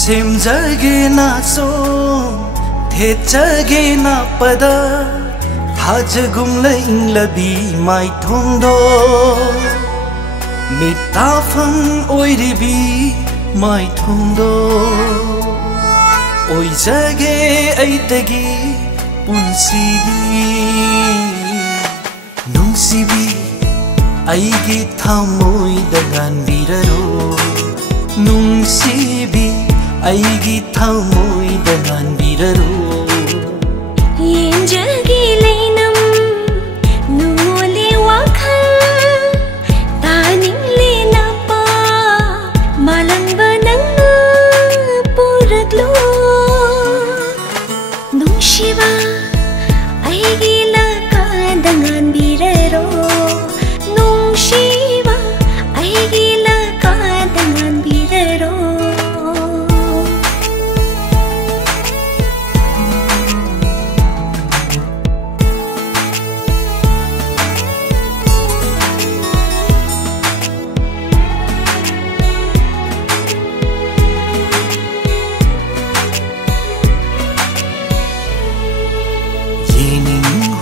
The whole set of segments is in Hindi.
ꯁꯦꯝꯖꯒꯦ ꯅꯥꯁꯣꯝ ꯊꯦꯠꯆꯒꯦ ꯅꯥꯄꯗ ꯊꯥꯖꯒꯨꯝꯂ ꯏꯪꯂꯕꯤ ꯃꯥꯏꯊꯣꯡꯗꯣ ꯃꯤꯠꯇꯥꯐꯝ ꯑꯣꯏꯔꯤꯕꯤ ꯃꯥꯏꯊꯣꯡꯗꯣ ꯑꯣꯏꯖꯒꯦ ꯑꯩꯇꯒꯤ ꯄꯨꯟꯁꯤꯒꯤ ꯅꯨꯡꯁꯤꯕꯤ ꯑꯩꯒꯤ ꯊꯃꯣꯏꯗ ꯉꯥꯟꯕꯤꯔꯔꯣ ꯅꯨꯡꯁꯤꯕꯤ ꯑꯩꯒꯤ ꯊꯃꯣꯏꯗ ꯉꯥꯟꯕꯤꯔꯔꯣ ꯌꯦꯡꯖꯒꯦ ꯂꯩꯅꯝ ꯅꯨꯡꯉꯣꯜꯂꯦ ꯋꯥꯈꯜ ꯇꯥꯅꯤꯡꯂꯦ ꯅꯄꯥ ꯃꯥꯂꯪꯕ ꯅꯪꯅ ꯄꯨꯔꯛꯂꯣ ꯅꯨꯡꯁꯤꯕ ꯑꯩꯒꯤ ꯂꯀꯥꯗ ꯉꯥꯟꯕꯤꯔꯔꯣ ꯅꯨꯡꯁꯤꯕ ꯑꯩꯒꯤ ಲಕಾದ ꯉಾನ್ಬಿರರೋ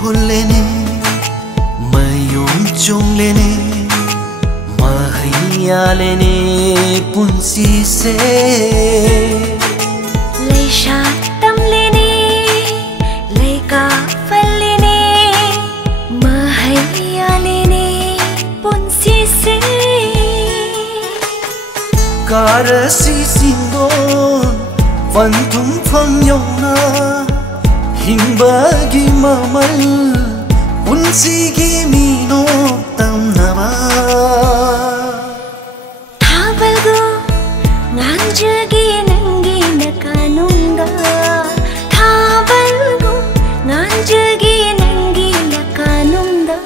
홀레네 마용 종레네 마히야레네 분시세 लेशा तमलेने लेका फलेने महैयालेने पुंसीसे कारसी सिंदोन वंथुम फंयोना हिंबागी ममल पुंसीगी मीनो तमनवा थाबलगो nganjagi nangi nakanunga थाबलगो nganjagi nangi nakanunga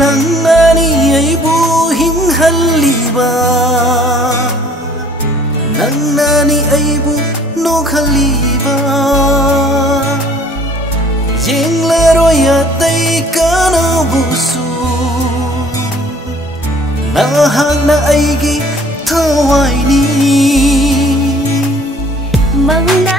नंगनी ऐबू हिंहल्लीबा नंगनी ऐबू नोखल्लीबा येंगलेरोया तै कनबुसु नहागना ऐगी थवाइनी मंगना